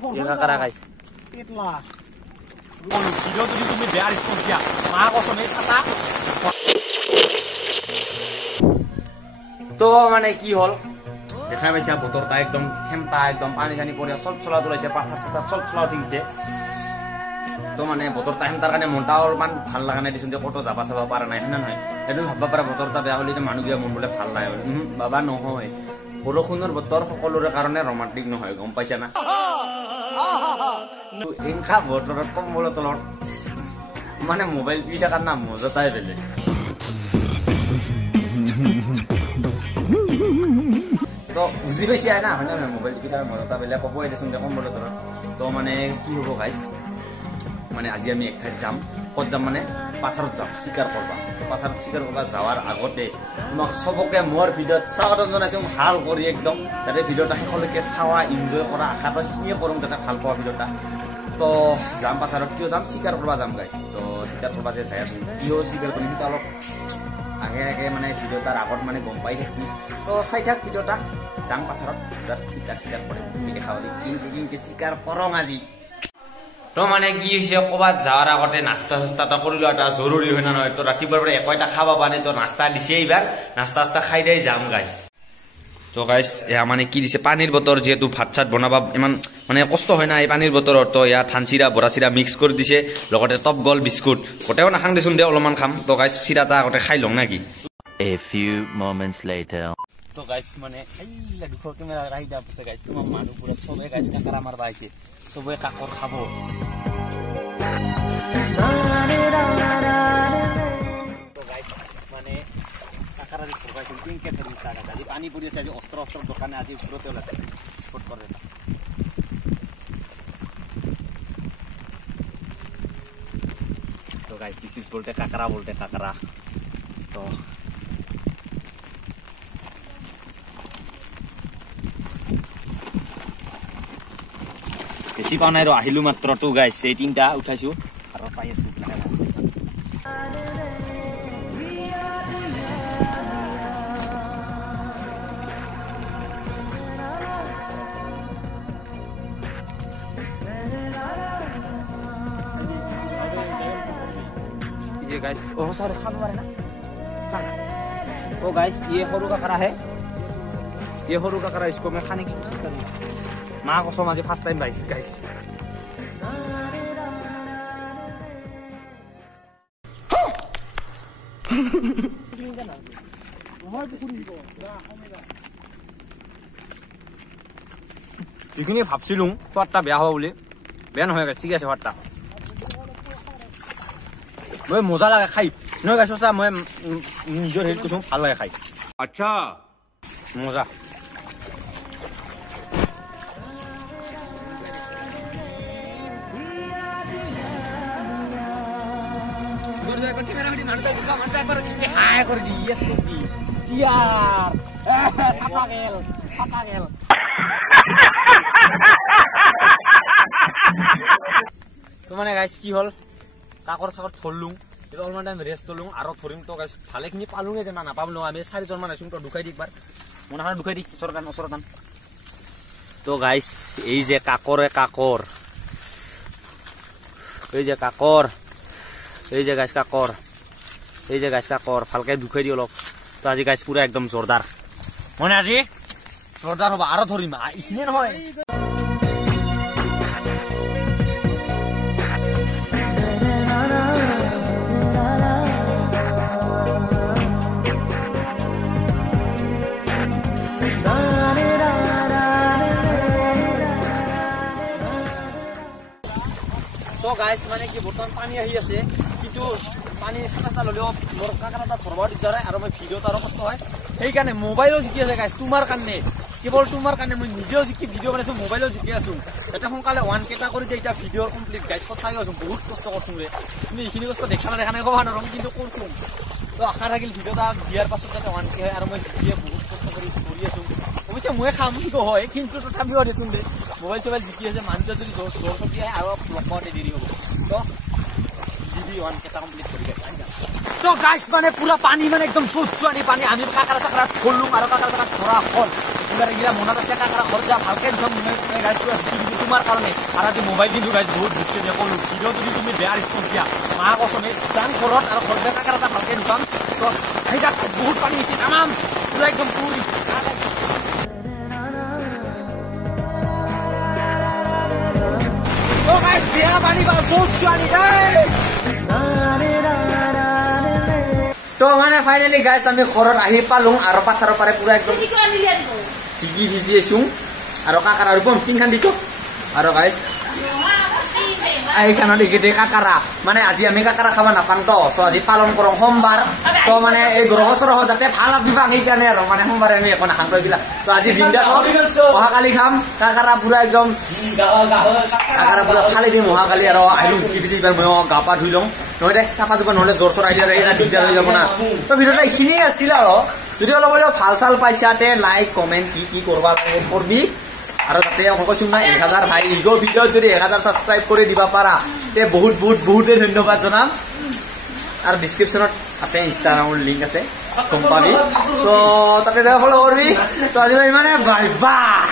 ये काकरा गाइस पेटला ভিডিও যদি তুমি বেয়া রেসপন্স দিয়া মা কসমে ছাতা তো মানে কি হল দেখা পাইছা বতরটা একদম খেমটা একদম পানি জানি পড়ে চলচলা চলাইছে পাথর ছাতা চলচলা উঠিছে তো মানে বতরটা হেমতার কারণে মনটা অলপমান ভাল লাগা নাই দিছুন যে কত যাবা চাবা পারা নাই না নহয় এটো ভাববা পাৰা বতৰটা বেয়া হলি যে মানুহ বিয়া মন বলে ভাল লাগে বাবা নহয় বৰষুণৰ বতৰ সকলোৰে কাৰণে ৰোমান্টিক নহয় গম পাইছা না ইনকা বতৰত কম্বলৰ তলত মানে মোবাইল টিপি থাকাৰ নাম মজাটাই বেলেগ তো বুজি পাইছে না হয় না মোবাইল টিপি থাকাৰ মজাটা বেলেগ ক'বই দেচোন যে কম্বলৰ তলত তো মানে কি হ'ব গাইছ মানে আজি আমি এক ঠাইত যাম ক'ত যাম মানে পাথাৰত যাম শিকাৰ কৰবা পাথাৰত শিকাৰ কৰবা যাৱাৰ আগতে তোমাক সবকে মোৰ ভিডিঅ'ত স্বাগতম জনাইছোঁ ভাল কৰি একদম যাতে ভিডিঅ'টা শেষলৈকে চাৱা এনজয় কৰা আশাটো সিয়ে কৰোঁ যাতে ভাল পোৱা ভিডিঅ'টা তো যাম পাথাৰত কিয় যাম শিকাৰ কৰবা যাম গাইছ তো শিকাৰ কৰবা যে যাই আছোঁ কিয় শিকাৰ কৰিম তো অলপ আগে আগে মানে ভিডিঅ'টাৰ আগত মানে গম পাই থাকিবি তো চাই থাক ভিডিঅ'টা যাম পাথাৰত শিকাৰ কৰিম তুমি দেখা পাবি কিনকে শিকাৰ কৰং আজি তো মানে কি হৈছে ক'বাত যাওয়াৰ আগতে নাস্তা চাস্তা কৰি লোৱাটা জৰুৰী হয় না নহয় তো ৰাতিপুৱাৰ পৰা একোটা খাবা পানে তো নাস্তা দিছে এইবাৰ নাস্তা খাই দেই যাম গাইছ তো গাইছ এয়া মানে কি দিছে পানীৰ বতৰ যেহেতু ভাত চাত বনাবা ইমান মানে কষ্ট হয় না এই পানীৰ বতৰত তো এয়া ধান চিৰা বৰা চিৰা মিক্স কৰি দিছে লগতে টপ গল বিস্কুট গোটেও নাখাং দেচোন দে অলপমান খাম তো গাইছ চিৰাটা আগতে খাই লওঁ নাকি A few moments later তো গাইছ মানে এইলা দুখ কেমেৰা ৰাহি দা পছে গাইছ তোমাক মানুহ পুৰা সবে গাইছ কাকাৰা মাৰবা আইছে সবে কাকৰ খাব তো গাইছ মানে কাকাৰা দি সবাই কিনকে ধৰি চাগা আজি পানী পৰি আছে আজি অস্ত্ৰ দোকানে আজি ঘৰতে ওলাতে স্পট কৰে তো গাইছ দিস ইজ বলতে কাকাৰা তো বেছি পাও নাই আৰু আহিলো মাত্ৰ তো গাইছ এই তিনটা উঠাইছো আৰু পাই আছো ये गाइस ओ सारे खाने वाले ना तो गाइस ये होरू काकरा है ये होरू काकरा इसको मैं खाने की कोशिश करूंगा मां कसम आज फर्स्ट टाइम गाइस যিখিনি ভাবছিলো সোৱাদটা বেয়া হ'ব বুলি বেয়া নহয় গাইছ ঠিক আছে সোৱাদটা মই মজা লাগে খাই নহয় গাইছ চা মই নিজৰ হেৰিত কৈছো ভাল লাগে খাই আচ্ছা মজা তো মানে গাইছ কি হল কাকৰ চাকৰ থৰলুং এটা অলমান টাইম ৰেষ্ট ললুং আৰু থৰিম তো গাইছ ভালেখিনি পালুঙে যে নাপাবলো আমি 4জন মান আছো তো দুখাই দি একবাৰ মনাখান দুখাই দি ওচৰতান তো গাইছ এই যে কাকৰ এই যে কাকৰ এই যে গাইছ কাকৰ ভালকে দুখাই দি অলপ তো আজি গাইছ পুৰা একদম জোৰদাৰ মানে আজি জোৰদাৰ হ'ব আৰু ধৰিম ইখিনে নহয় তো গাইছ মানে কি বৰ্তমান পানী আহি আছে কিন্তু পানী ছাতা ললেও মোৰ কাকাটা ধৰবা দিগদাৰ হয় আৰু মই ভিডিঅ'ত আৰু কষ্ট হয় সেইকাৰণে মোবাইলো জিকি আছে গাইছ তোমাৰ কাৰণে কেৱল তোমাৰ কাৰণে মই নিজেও জিকি ভিডিঅ' বনাইছো মোবাইলো জিকি আছো এটা সোনকালে 1K কৰি দিয়ে এতিয়া ভিডিঅ'ৰ কমপ্লিট গাইছ সঁচাকৈ আছো বহুত কষ্ট কৰছো ৰে তুমি এইখিনি কষ্ট দেখা নাই ক'বা নোৱাৰো কিন্তু কৰছো তো আশা থাকিল ভিডিঅ'টা দিয়াৰ পাছত যাতে 1K হয় আৰু মই জিকিয়ে বহুত কষ্ট কৰি আছো অৱশ্যে মই খাম হয় কিন্তু তথাপিও দেচোন দে মোবাইল চোবাইল জিকি আছে মানুহটো যদি জোৰ চকি আহে আৰু লগতে দেৰি হ'ব তো জিবি 1K কমপ্লিট কৰি তো গাইছ মানে পুৰা পানী মানে একদম চুচুৱানি পানী আমি কাকাৰা চাকাৰা ধৰলুং আৰু কাকাৰা চাকাৰা ধৰা হ'ল এইগিলা মনত আছে কাকাৰা ঘৰত যা ভালকে একদম গাইজ পুৰা জিকি তোমাৰ কাৰণে আৰু আজি মোবাইল কিন্তু গাইজ বহুত জিকছে যে ক'লো ভিডিঅ' যদি তুমি বেয়া ৰেছপন্স দিয়া মা কচম এই সাধাৰণ ঘৰত আৰু ঘৰত কাকাৰা এটা ভালকে ঢুকাম তো সেইটা বহুত পানী হৈছে তামাম পুৰা একদম পুৰি তো গাইজ বেয়া পানী বা বহুত চুৱানি তো মানে ফাইনালি গাইজ আমি ঘৰত আহি পালো আৰু পাথাৰৰ পাৰে পুৰা একদম জিকি ভিজি আছো আৰু কাকাৰ আৰু বম টিংখান দিছো আৰু গাইজ এইখানত এইকেইটা কাকাৰা মানে আজি আমি কাকাৰা খাব নাপাম তো চ' আজি পালন কৰোঁ সোমবাৰ তো মানে এই গ্ৰহ চৰহ যাতে ভাল বিভাগ সেইকাৰণে আৰু মানে সোমবাৰে আমি একো নাখাম এইবিলাক তো আজি জিন্দা অহাকালি খাম কাকাৰা পুৰা একদম কাকাৰা পুৰা ফালি দিম অহাকালি আৰু আহিলো জিকি ভিজি এইবাৰ মই গা পা ধুই লওঁ নহ'লে চাফা চুফা নহ'লে জ্বৰ চৰ আহিলে এইবিলাক দিগদাৰ হৈ যাব না তো ভিডিঅ'টো এইখিনিয়ে আছিল আৰু যদি অলপ অলপ ভাল চাল পাইছাতে লাইক কমেণ্ট কি কৰবা লাগে কৰবি আৰু তাতে কৈছো না 1000 ভাই ইগো ভিডিঅ'ত যদি 1000 ছাবস্ক্ৰাইব কৰি দিবা পাৰা তে বহুতে ধন্যবাদ জনাম আৰু ডিছক্ৰিপশ্যনত আছে ইনষ্টাগ্ৰামৰ লিংক আছে গম পাবি তো তাতে যাই ফলো কৰবি তো আজিলৈ ইমানে বাই বাই